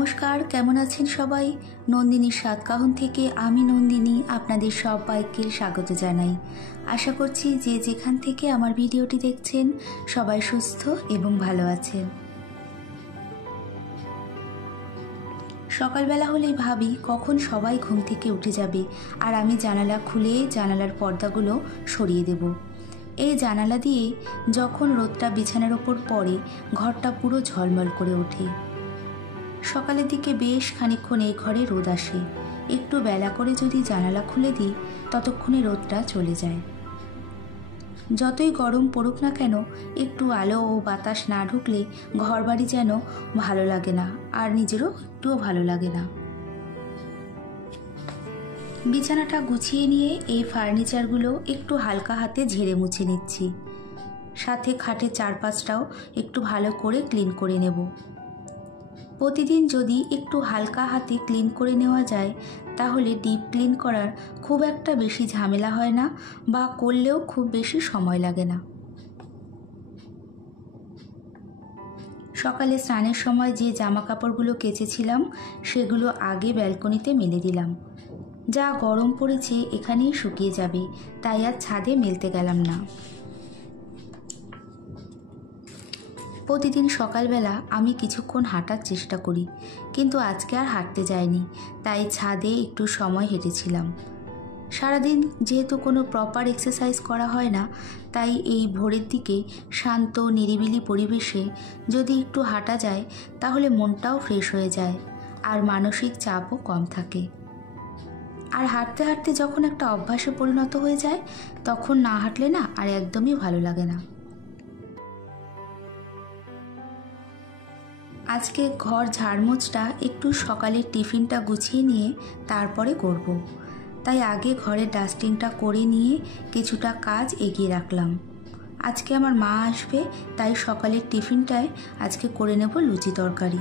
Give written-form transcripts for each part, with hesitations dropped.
নমস্কার, কেমন আছেন সবাই? নন্দিনীর সাতকাহন থেকে আমি নন্দিনী আপনাদের সবাইকে স্বাগত জানাই। আশা করছি যে যেখান থেকে আমার ভিডিওটি দেখছেন সবাই সুস্থ এবং ভালো আছেন। সকালবেলা হলেই ভাবি কখন সবাই ঘুম থেকে উঠে যাবে আর আমি জানালা খুলে জানালার পর্দাগুলো সরিয়ে দেব। এই জানালা দিয়ে যখন রোদটা বিছানার ওপর পড়ে ঘরটা পুরো ঝলমল করে ওঠে। সকালের দিকে বেশ খানিকক্ষণ এই ঘরে রোদ আসে। একটু বেলা করে যদি জানালা খুলে দিই ততক্ষণে রোদটা চলে যায়। যতই গরম পড়ুক না কেন একটু আলো ও বাতাস না ঢুকলে ঘরবাড়ি যেন ভালো লাগে না, আর নিজেরও একটুও ভালো লাগে না। বিছানাটা গুছিয়ে নিয়ে এই ফার্নিচারগুলো একটু হালকা হাতে ঝেড়ে মুছে নিচ্ছি। সাথে খাটের চারপাশটাও একটু ভালো করে ক্লিন করে নেব। প্রতিদিন যদি একটু হালকা হাতে ক্লিন করে নেওয়া যায় তাহলে ডিপ ক্লিন করার খুব একটা বেশি ঝামেলা হয় না, বা করলেও খুব বেশি সময় লাগে না। সকালে স্নানের সময় যে জামা কাপড়গুলো কেচেছিলাম সেগুলো আগে ব্যালকনিতে মেলে দিলাম। যা গরম পড়েছে এখানেই শুকিয়ে যাবে, তাই আর ছাদে মেলতে গেলাম না। প্রতিদিন সকালবেলা আমি কিছুক্ষণ হাঁটার চেষ্টা করি, কিন্তু আজকে আর হাঁটতে যাইনি, তাই ছাদে একটু সময় হেঁটেছিলাম। সারাদিন যেহেতু কোনো প্রপার এক্সারসাইজ করা হয় না, তাই এই ভোরের দিকে শান্ত নিরিবিলি পরিবেশে যদি একটু হাঁটা যায় তাহলে মনটাও ফ্রেশ হয়ে যায় আর মানসিক চাপও কম থাকে। আর হাঁটতে হাঁটতে যখন একটা অভ্যাসে পরিণত হয়ে যায় তখন না হাঁটলে না আর একদমই ভালো লাগে না। আজকে ঘর ঝাড়মোছটা একটু সকালের টিফিনটা গুছিয়ে নিয়ে তারপরে করব। তাই আগে ঘরের ডাস্টিংটা করে নিয়ে কিছুটা কাজ এগিয়ে রাখলাম। আজকে আমার মা আসবে, তাই সকালের টিফিনটায় আজকে করে নেব লুচি তরকারি।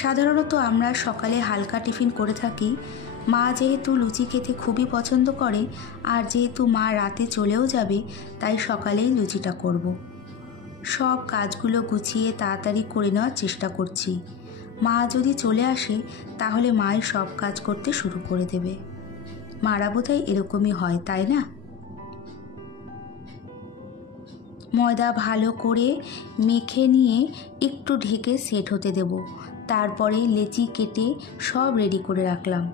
সাধারণত আমরা সকালে হালকা টিফিন করে থাকি। মা যেহেতু লুচি খেতে খুবই পছন্দ করে আর যেহেতু মা রাতে চলেও যাবে তাই সকালেই লুচিটা করব। সব কাজগুলো গুছিয়ে তাড়াতাড়ি করে নেওয়ার চেষ্টা করছি। মা যদি চলে আসে তাহলে মাই সব কাজ করতে শুরু করে দেবে। মারা বোধহয় এরকমই হয়, তাই না? ময়দা ভালো করে মেখে নিয়ে একটু ঢেকে সেট হতে দেব। তারপরে লেচি কেটে সব রেডি করে রাখলাম।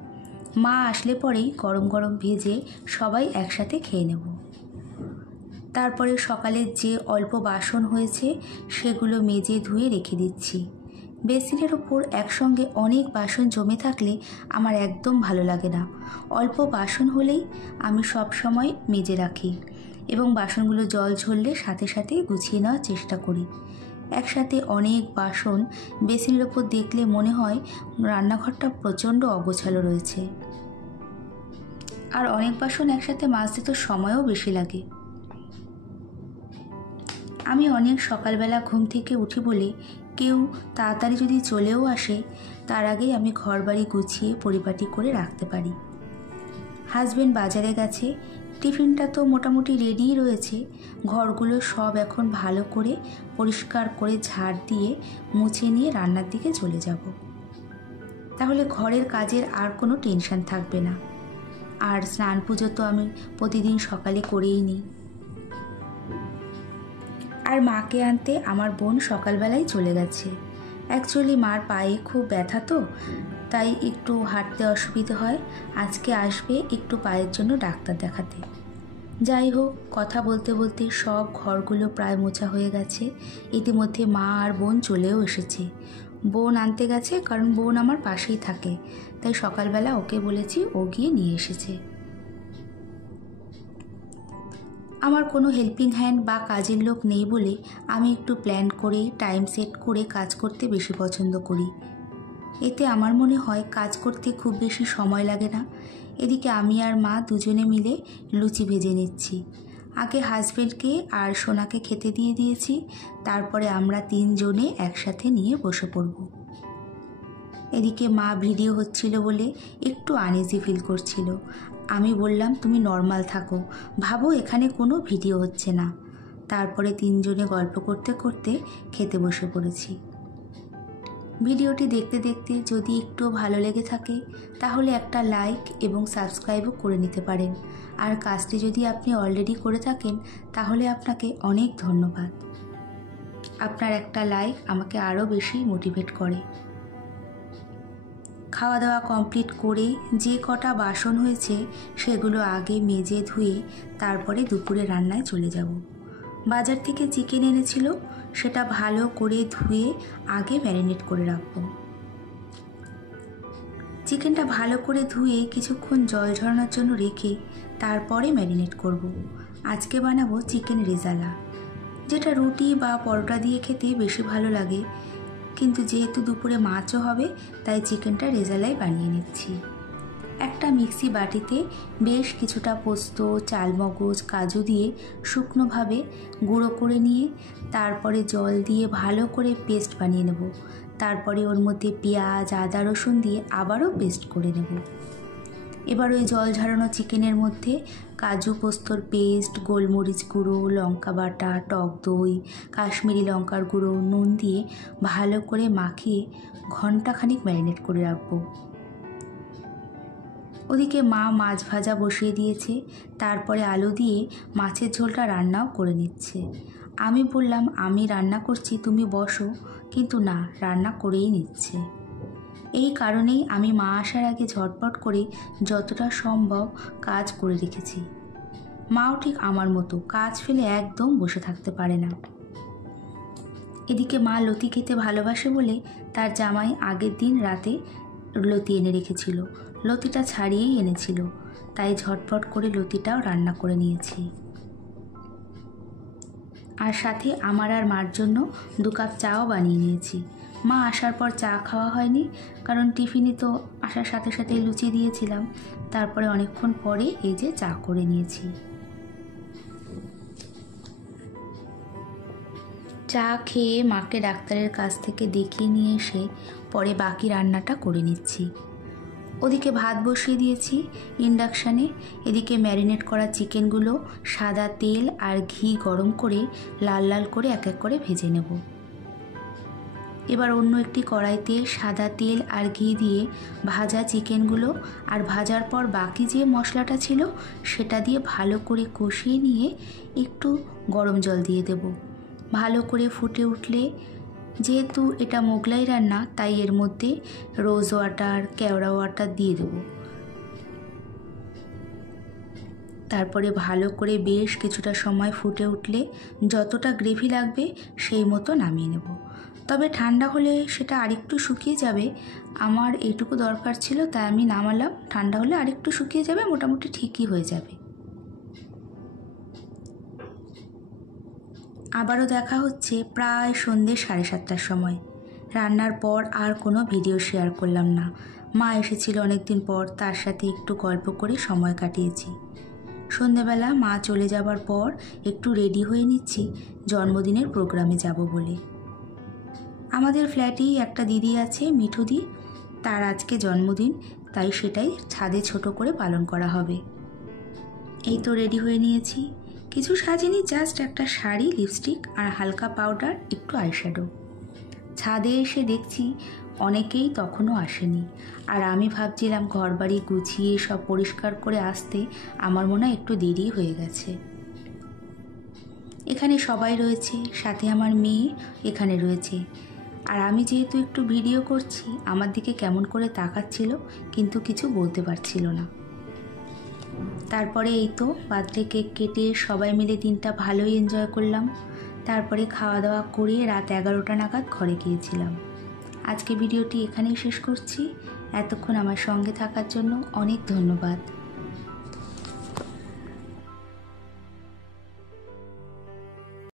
মা আসলে পরেই গরম গরম ভেজে সবাই একসাথে খেয়ে নেব। তারপরে সকালের যে অল্প বাসন হয়েছে সেগুলো মেজে ধুয়ে রেখে দিচ্ছি। বেসিনের ওপর একসঙ্গে অনেক বাসন জমে থাকলে আমার একদম ভালো লাগে না। অল্প বাসন হলেই আমি সব সময় মেজে রাখি এবং বাসনগুলো জল ঝরলে সাথে সাথে গুছিয়ে নেওয়ার চেষ্টা করি। একসাথে অনেক বাসন বেসিনের ওপর দেখলে মনে হয় রান্নাঘরটা প্রচণ্ড অগোছালো রয়েছে। আর অনেক বাসন একসাথে মাজতে তো সময়ও বেশি লাগে। আমি অনেক সকালবেলা ঘুম থেকে উঠি বলে কেউ তাড়াতাড়ি যদি চলেও আসে তার আগেই আমি ঘরবাড়ি গুছিয়ে পরিপাটি করে রাখতে পারি। হাজবেন্ড বাজারে গেছে, টিফিনটা তো মোটামুটি রেডিই রয়েছে। ঘরগুলো সব এখন ভালো করে পরিষ্কার করে ঝাড় দিয়ে মুছে নিয়ে রান্নার দিকে চলে যাব। তাহলে ঘরের কাজের আর কোনো টেনশন থাকবে না। আর স্নান পুজো তো আমি প্রতিদিন সকালে করেই নিই। আর মাকে আনতে আমার বোন সকালবেলায় চলে গেছে। অ্যাকচুয়ালি মার পায়ে খুব ব্যথা, তো তাই একটু হাঁটতে অসুবিধে হয়। আজকে আসবে একটু পায়ের জন্য ডাক্তার দেখাতে। যাই হোক, কথা বলতে বলতে সব ঘরগুলো প্রায় মোছা হয়ে গেছে। ইতিমধ্যে মা আর বোন চলেও এসেছে। বোন আনতে গেছে কারণ বোন আমার পাশেই থাকে, তাই সকালবেলা ওকে বলেছি, ও গিয়ে নিয়ে এসেছে। আমার কোনো হেল্পিং হ্যান্ড বা কাজের লোক নেই বলে আমি একটু প্ল্যান করে টাইম সেট করে কাজ করতে বেশি পছন্দ করি। এতে আমার মনে হয় কাজ করতে খুব বেশি সময় লাগে না। এদিকে আমি আর মা দুজনে মিলে লুচি ভেজে নিচ্ছি। আগে হাজবেন্ডকে আর সোনাকে খেতে দিয়ে দিয়েছি, তারপরে আমরা তিনজনে একসাথে নিয়ে বসে পড়ব। এদিকে মা ভিডিও হচ্ছিল বলে একটু আনইজি ফিল করছিল। আমি বললাম, তুমি নর্মাল থাকো, ভাবো এখানে কোনো ভিডিও হচ্ছে না। তারপরে তিনজনে গল্প করতে করতে খেতে বসে পড়েছি। ভিডিওটি দেখতে দেখতে যদি একটু ভালো লেগে থাকে তাহলে একটা লাইক এবং সাবস্ক্রাইবও করে নিতে পারেন। আর কাজটি যদি আপনি অলরেডি করে থাকেন তাহলে আপনাকে অনেক ধন্যবাদ। আপনার একটা লাইক আমাকে আরও বেশি মোটিভেট করে। খাওয়া দাওয়া কমপ্লিট করে যে কটা বাসন হয়েছে সেগুলো আগে মেজে ধুয়ে তারপরে দুপুরে রান্নায় চলে যাব। বাজার থেকে চিকেন এনেছিল, সেটা ভালো করে ধুয়ে আগে ম্যারিনেট করে রাখবো। চিকেনটা ভালো করে ধুয়ে কিছুক্ষণ জল ঝরানোর জন্য রেখে তারপরে ম্যারিনেট করব। আজকে বানাবো চিকেন রেজালা, যেটা রুটি বা পরোটা দিয়ে খেতে বেশি ভালো লাগে, কিন্তু যেহেতু দুপুরে মাছও হবে তাই চিকেনটা রেজালাই বানিয়ে নিচ্ছি। একটা মিক্সি বাটিতে বেশ কিছুটা পোস্ত, চালমগজ, কাজু দিয়ে শুকনোভাবে গুঁড়ো করে নিয়ে তারপরে জল দিয়ে ভালো করে পেস্ট বানিয়ে নেব। তারপরে ওর মধ্যে পেঁয়াজ, আদা, রসুন দিয়ে আবারও পেস্ট করে নেব। এবার ওই জল ঝরানো চিকেনের মধ্যে কাজু পোস্তর পেস্ট, গোলমরিচ গুঁড়ো, লঙ্কা বাটা, টক দই, কাশ্মীরি লঙ্কার গুঁড়ো, নুন দিয়ে ভালো করে মাখিয়ে ঘন্টাখানিক ম্যারিনেট করে রাখবো। ওদিকে মা মাছ ভাজা বসিয়ে দিয়েছে, তারপরে আলু দিয়ে মাছের ঝোলটা রান্নাও করে নিচ্ছে। আমি বললাম আমি রান্না করছি, তুমি বসো, কিন্তু না, রান্না করেই নিচ্ছে। এই কারণেই আমি মা আসার আগে ঝটপট করে যতটা সম্ভব কাজ করে রেখেছি। মাও ঠিক আমার মতো কাজ ফেলে একদম বসে থাকতে পারে না। এদিকে মা লতি খেতে ভালোবাসে বলে তার জামাই আগের দিন রাতে লতি এনে রেখেছিল। লতিটা ছাড়িয়েই এনেছিল, তাই ঝটপট করে লতিটাও রান্না করে নিয়েছি। আর সাথে আমার আর মার জন্য 2 কাপ চাও বানিয়ে নিয়েছি। মা আসার পর চা খাওয়া হয়নি, কারণ টিফিনে তো আসার সাথে সাথে লুচি দিয়েছিলাম। তারপরে অনেকক্ষণ পরে এই যে চা করে নিয়েছি। চা খেয়ে মাকে ডাক্তারের কাছ থেকে দেখিয়ে নিয়ে এসে পরে বাকি রান্নাটা করে নিচ্ছি। ওদিকে ভাত বসিয়ে দিয়েছি ইন্ডাকশানে। এদিকে ম্যারিনেট করা চিকেনগুলো সাদা তেল আর ঘি গরম করে লাল লাল করে এক এক করে ভেজে নেব। এবার অন্য একটি কড়াইতে সাদা তেল আর ঘি দিয়ে ভাজা চিকেনগুলো আর ভাজার পর বাকি যে মশলাটা ছিল সেটা দিয়ে ভালো করে কষিয়ে নিয়ে একটু গরম জল দিয়ে দেব। ভালো করে ফুটে উঠলে, যেহেতু এটা মোগলাই রান্না তাই এর মধ্যে রোজ ওয়াটার, কেওড়া ওয়াটার দিয়ে দেব। তারপরে ভালো করে বেশ কিছুটা সময় ফুটে উঠলে যতটা গ্রেভি লাগবে সেই মতো নামিয়ে নেব। তবে ঠান্ডা হলে সেটা আরেকটু শুকিয়ে যাবে। আমার এইটুকু দরকার ছিল তাই আমি নামালাম। ঠান্ডা হলে আরেকটু শুকিয়ে যাবে, মোটামুটি ঠিকই হয়ে যাবে। আবারও দেখা হচ্ছে প্রায় সন্ধ্যে 7:30টার সময়। রান্নার পর আর কোনো ভিডিও শেয়ার করলাম না। মা এসেছিল অনেকদিন পর, তার সাথে একটু গল্প করে সময় কাটিয়েছি। সন্ধ্যেবেলা মা চলে যাবার পর একটু রেডি হয়ে নিচ্ছি জন্মদিনের প্রোগ্রামে যাব বলে। আমাদের ফ্ল্যাটেই একটা দিদি আছে, মিঠুদি, তার আজকে জন্মদিন, তাই সেটাই ছাদে ছোট করে পালন করা হবে। এই তো রেডি হয়ে নিয়েছি। কিছু সাজিনি, জাস্ট একটা শাড়ি, লিপস্টিক আর হালকা পাউডার, একটু আইশ্যাডো। ছাদে এসে দেখছি অনেকেই তখনও আসেনি, আর আমি ভাবছিলাম ঘরবাড়ি গুছিয়ে সব পরিষ্কার করে আসতে আমার মনে হয় একটু দেরি হয়ে গেছে। এখানে সবাই রয়েছে, সাথে আমার মেয়ে এখানে রয়েছে। আর আমি যেহেতু একটু ভিডিও করছি, আমার দিকে কেমন করে তাকাচ্ছিল, কিন্তু কিছু বলতে পারছিল না। তারপরে এই তো বার্থডে কেক কেটে সবাই মিলে দিনটা ভালোই এনজয় করলাম। তারপরে খাওয়া দাওয়া করে রাত 11টা নাগাদ ঘরে গিয়েছিলাম। আজকে ভিডিওটি এখানেই শেষ করছি। এতক্ষণ আমার সঙ্গে থাকার জন্য অনেক ধন্যবাদ।